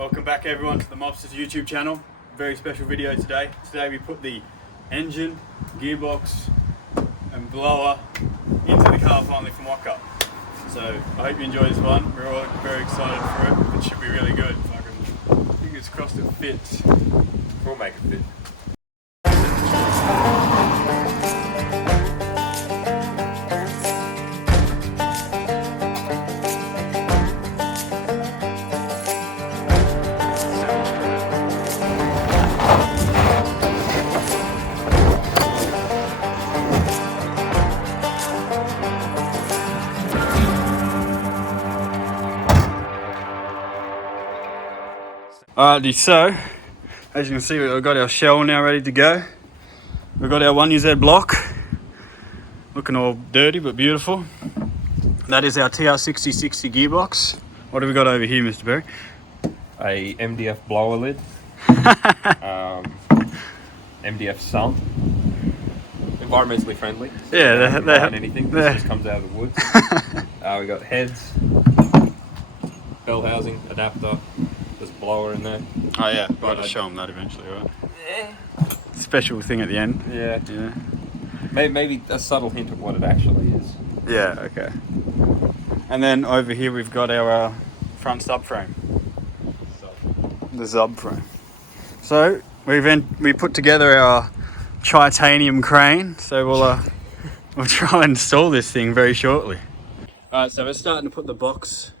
Welcome back everyone to the Mobsters YouTube channel. Very special video today. Today we put the engine, gearbox and blower into the car finally from Waka. So I hope you enjoy this one. We're all very excited for it. It should be really good. Fingers crossed it fits. We'll make it fit. Alrighty, so as you can see, we've got our shell now ready to go. We've got our 1UZ block, looking all dirty but beautiful. That is our TR6060 gearbox. What have we got over here, Mr. Berry? A MDF blower lid, MDF sump, environmentally friendly. So Yeah, they anything. This just comes out of the woods. We got heads, bell housing, adapter. There's a blower in there. Oh yeah, I'll show them that eventually, right? Yeah. Special thing at the end. Yeah. Yeah. Maybe a subtle hint of what it actually is. Yeah, okay. And then over here we've got our front subframe. The subframe. So we put together our titanium crane, so we'll try and install this thing very shortly. Alright, so we're starting to put the box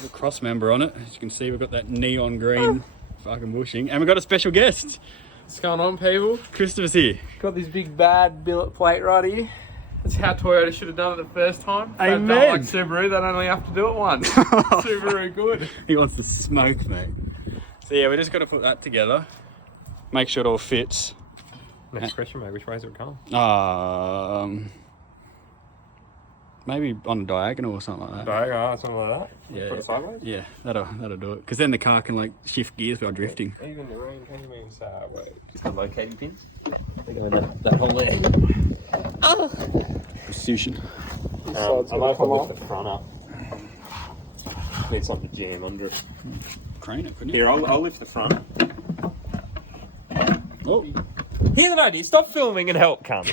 the cross member on it. As you can see, we've got that neon green fucking bushing, and we've got a special guest. What's going on, people? Christopher's here. Got this big bad billet plate right here. That's how Toyota should have done it the first time. Amen. They don't like Subaru, they'd only have to do it once. Subaru good. He wants to smoke, mate. So yeah, we just got to put that together, make sure it all fits. Next question, mate. Which way is it come? Maybe on a diagonal or something like that. Diagonal, something like that? Yeah. Put it sideways? Yeah, that'll do it. Because then the car can like shift gears while drifting. Even the rain can mean sideways. Just the locating pins. They go in that hole there. Precision. I might have to lift the front up. Need something to jam under it. Crane it, couldn't you? Here, I'll lift the front. Oh. Here's an idea. Stop filming and help come.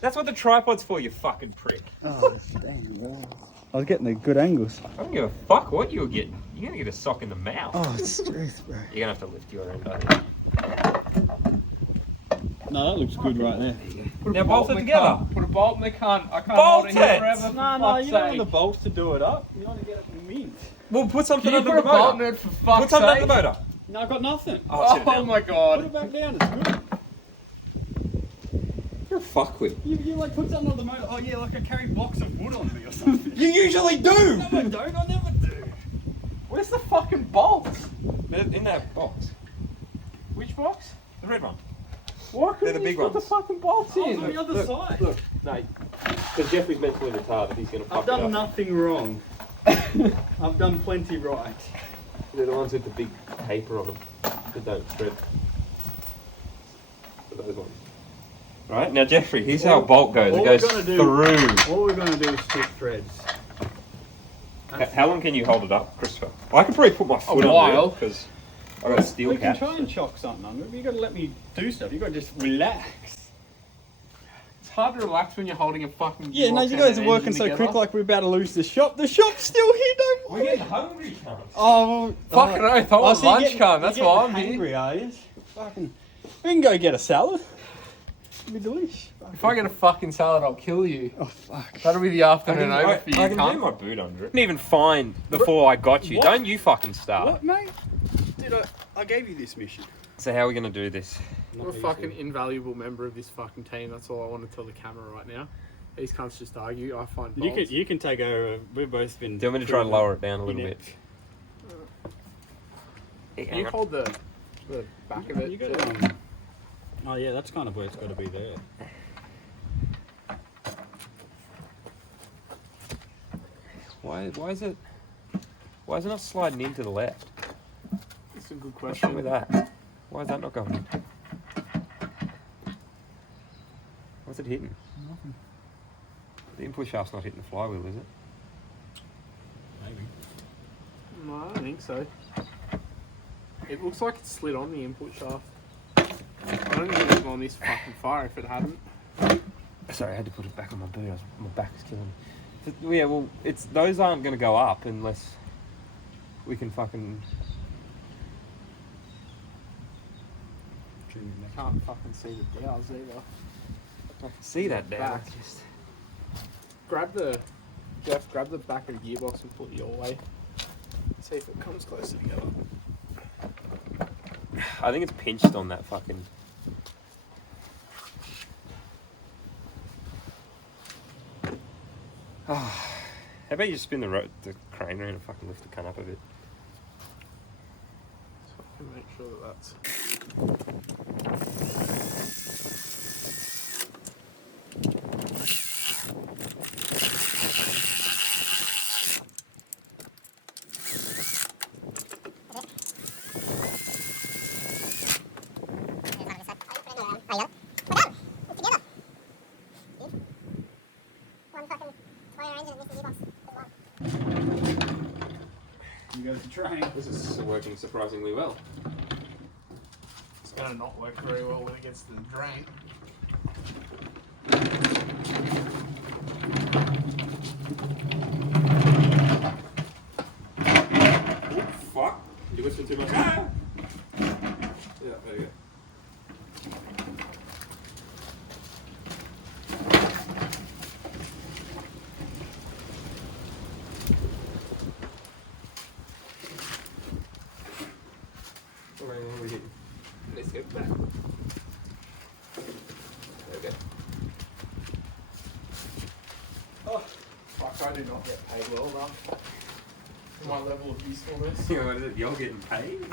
That's what the tripod's for, you fucking prick. Oh, dang, bro. I was getting the good angles. I don't give a fuck what you're getting. You're gonna get a sock in the mouth. Oh, it's truth, bro. You're gonna have to lift your end, I think. No, that looks good right there. Now bolt it together. Put a bolt in the cunt. I can't Bolt hold it here it! forever. No, you don't want the bolts to do it up. You want to get it from mint. Well, put something Can you under put the a bolt in motor. it for fuck's Put something sake? under the motor. No, I've got nothing. Oh my Put god. it back down, it's good. You're a fuckwit. You like put something on the motor. Oh yeah, like I carry blocks of wood on me or something. You usually do! No, I don't. I never do. Where's the fucking bolts? They're in that box. Which box? The red one. Why They're couldn't the you big put the ones. fucking bolts Oh, in? it's on the other side. Look, mate. Because Jeffrey's mentally retarded, he's gonna fuck I've done it up. nothing wrong. I've done plenty right. They're the ones with the big paper on them that don't spread. For those ones. Right, now Jeffrey, here's how a bolt goes. It goes through. All we're going to do is stick threads. How long can you hold it up, Christopher? I could probably put my foot on while. it because I got a steel We can cap. try and chock something under it, but you got to let me do stuff. You got to just relax. It's hard to relax when you're holding a fucking Yeah, no, gearbox you and guys an are working engine so together. quick, like we're about to lose the shop. The shop's still here, don't We're worry. getting hungry, cunts. Oh, Fucking oath, I want so you're lunch, getting- cunt. That's you're why I'm getting here. hungry, are you? Fucking, we can go get a salad. It'll be delicious. If I get a fucking salad, I'll kill you. Oh fuck. That'll be the afternoon over for you, I can do cunt. my boot under it. Didn't even find before I got you. What? Don't you fucking start. What, mate? Dude, I gave you this mission. So how are we going to do this? I'm a fucking invaluable member of this fucking team. That's all I want to tell the camera right now. These cunts just argue. I find bolts. You can take over. We've both been. Do you want me to try to lower it down a little bit? Can you hold the back of it? You got oh yeah, that's kind of where it's got to be there. Why is it not sliding into the left? That's a good What's wrong question. with that? Why is that not going in? What's it hitting? Nothing. The input shaft's not hitting the flywheel, is it? Maybe. No, I don't think so. It looks like it's slid on the input shaft. I don't think it would have gone this fucking far if it hadn't. Sorry, I had to put it back on my boot. My back's killing me. But, yeah, well, those aren't going to go up unless we can fucking... Can't fucking see the dowels either. I can see that down. Back. Jeff, grab the back of the gearbox and put it your way. See if it comes closer together. I think it's pinched on that fucking... How about you spin the crane around and fucking lift the cunt up a bit? So I can make sure that that's... You go to the train. This is working surprisingly well. It's going to not work very well when it gets to the drain. Oh, fuck. You lifted too much? Yeah, there you go. Let's go back. There we go. Oh, fuck, I do not get paid well done. For my level of usefulness. You know what is it? You're getting paid?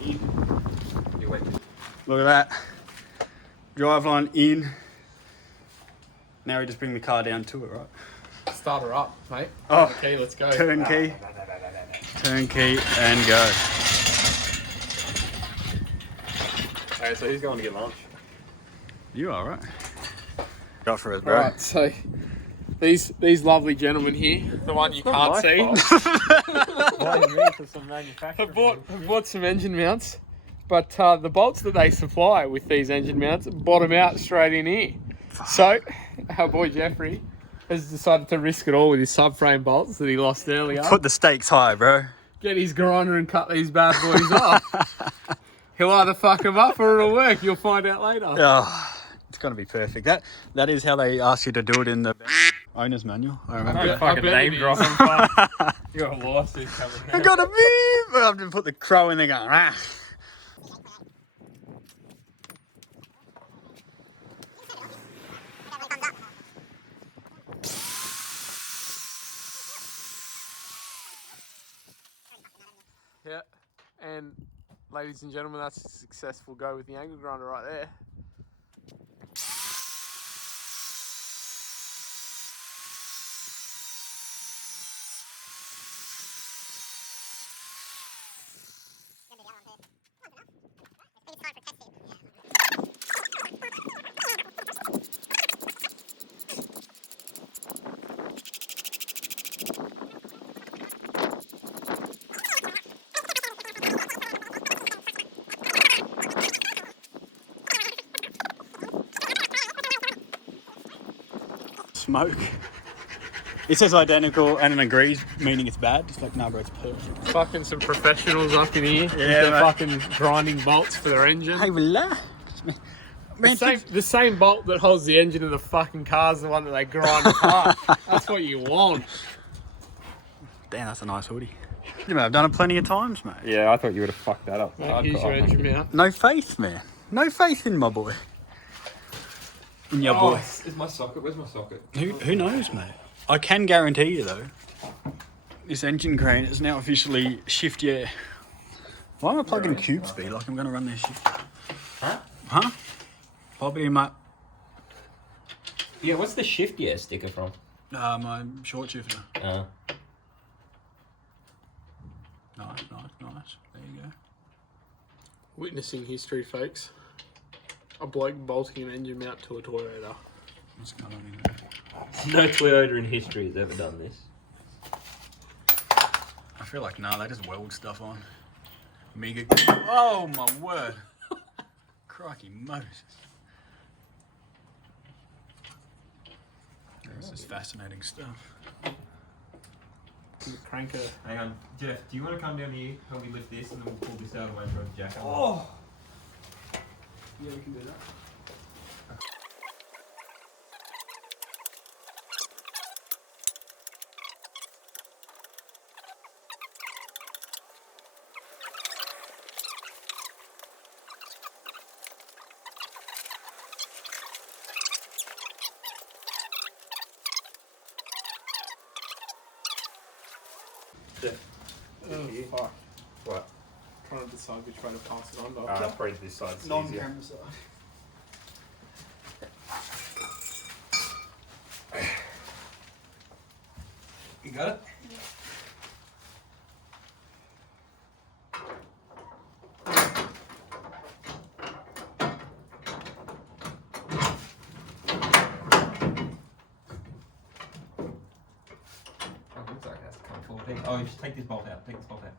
You wait. Look at that. Driveline in. Now we just bring the car down to it, right? Start her up, mate. Oh, Okay, let's go. turnkey. Turnkey and go. Alright, so who's going to get lunch? You are, right? Go for it, bro. Alright, so these lovely gentlemen here, the one you can't see, have bought some engine mounts, but the bolts that they supply with these engine mounts bottom out straight in here. So, our boy Jeffrey has decided to risk it all with his subframe bolts that he lost earlier. Put the stakes high, bro. Get his grinder and cut these bad boys off. He'll either fuck them up or it'll work. You'll find out later. Oh, it's going to be perfect. That is how they ask you to do it in the owner's manual. I remember I that. Fucking bet name it drop is. him, fuck. You got a lawsuit coming I out. got a beep. I've just put the crow in there going, ah. Yeah, and ladies and gentlemen, that's a successful go with the angle grinder right there. Smoke. It says identical and it agrees, meaning it's bad. It's like, nah, bro, it's perfect. Fucking some professionals up in here. Yeah, with their mate. fucking grinding bolts for their engine. Hey, relax. Man, The same bolt that holds the engine of the fucking car is the one that they grind apart. That's what you want. damn, that's a nice hoodie. You know, I've done it plenty of times, mate. Yeah, I thought you would have fucked that up. Mate, here's your engine mount. No faith, man. No faith in my boy. In your boy. Is my socket? Where's my socket? Who knows, mate? I can guarantee you, though, this engine crane is now officially shift yeah. Why am I plugging cube speed like I'm going to run this shift? Huh? Huh? Pop it in my... Yeah, what's the shift yeah sticker from? my short shifter. Nice. There you go. Witnessing history, folks. A bloke bolting an engine mount to a Toyota. What's going on in there? No Toyota in history has ever done this. I feel like, nah, they just weld stuff on. Mega. Oh my word. Crikey Moses. This is fascinating stuff. Cranker. Hang on, Jeff, do you want to come down here, help me lift this, and then we'll pull this out of the way and try to jack up? Oh! Yeah, we can do that. Oh, fuck. What? Trying to decide which way to pass it on. Probably this side's easier. Non-camera side. You got it? Looks like it has to come forward. Oh, you should take this bolt out. Take this bolt out.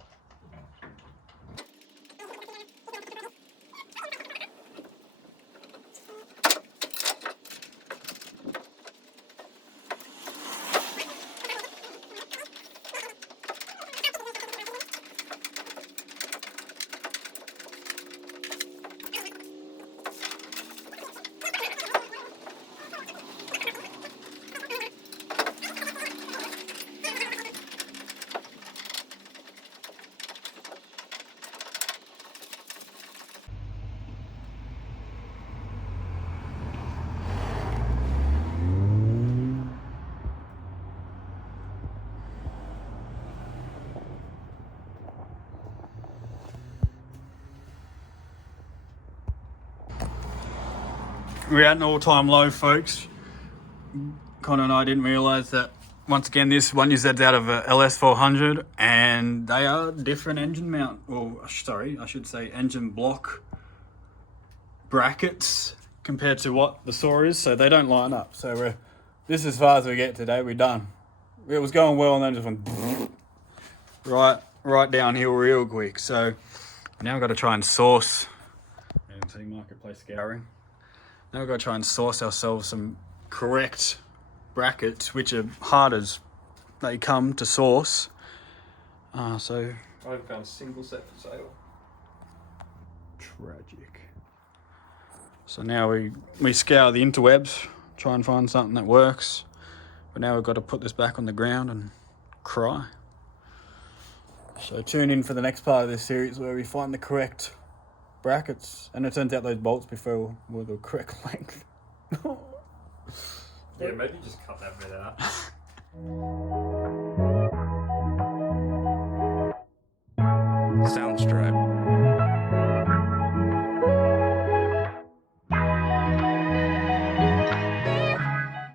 We're at an all-time low, folks. Connor and I didn't realise that, once again, this 1UZ's out of a LS400, and they are different engine mount, or sorry, I should say engine block brackets compared to what the Soarer is, so they don't line up. So this is as far as we get today. We're done. It was going well, and then just went right downhill real quick. So now we've got to try and source. You can see marketplace scouring. Now we've got to try and source ourselves some correct brackets, which are hard as they come to source. So I haven't found a single set for sale. tragic. So now we scour the interwebs, try and find something that works. But now we've got to put this back on the ground and cry. So tune in for the next part of this series where we find the correct brackets, and it turns out those bolts before were the correct length. Yeah, maybe just cut that bit out. Soundstripe.